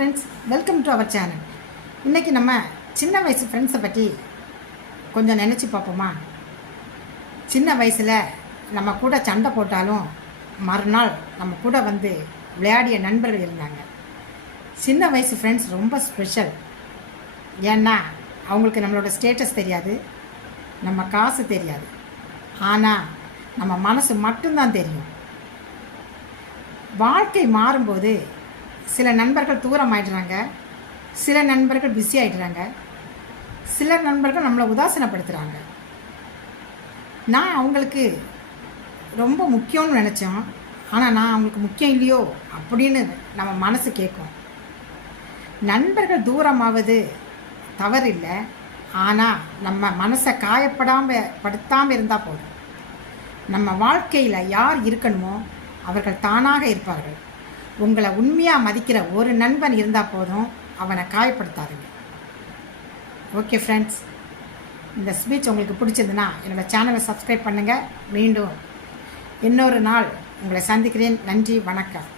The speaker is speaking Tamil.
Friends, welcome to our channel. இன்றைக்கி நம்ம சின்ன வயசு ஃப்ரெண்ட்ஸை பற்றி கொஞ்சம் நினச்சி பார்ப்போமா? சின்ன வயசில் நம்ம கூட சண்டை போட்டாலும் மறுநாள் நம்ம கூட வந்து விளையாடிய நண்பர்கள் இருந்தாங்க. சின்ன வயசு ஃப்ரெண்ட்ஸ் ரொம்ப ஸ்பெஷல். ஏன்னா அவங்களுக்கு நம்மளோட ஸ்டேட்டஸ் தெரியாது, நம்ம காசு தெரியாது, ஆனால் நம்ம மனசு மட்டும்தான் தெரியும். வாழ்க்கை மாறும்போது சில நண்பர்கள் தூரம் ஆகிடுறாங்க, சில நண்பர்கள் பிஸி ஆகிடுறாங்க, சில நண்பர்கள் நம்மளை உதாசீனப்படுத்துகிறாங்க. நான் அவங்களுக்கு ரொம்ப முக்கியம்னு நினச்சோம், ஆனால் நான் அவங்களுக்கு முக்கியம் இல்லையோ அப்படின்னு நம்ம மனசு கேட்கும். நண்பர்கள் தூரமாவது தவறில்லை, ஆனால் நம்ம மனசை படுத்தாமல் இருந்தால் போதும். நம்ம வாழ்க்கையில் யார் இருக்கணுமோ அவர்கள் தானாக இருப்பார்கள். உங்களை உண்மையாக மதிக்கிற ஒரு நண்பன் இருந்தால் போதும், அவனை காயப்படுத்தாதுங்க. ஓகே ஃப்ரெண்ட்ஸ், இந்த ஸ்பீச் உங்களுக்கு பிடிச்சிருந்துன்னா என்னோடய சேனலை சப்ஸ்கிரைப் பண்ணுங்கள். மீண்டும் இன்னொரு நாள் உங்களை சந்திக்கிறேன். நன்றி, வணக்கம்.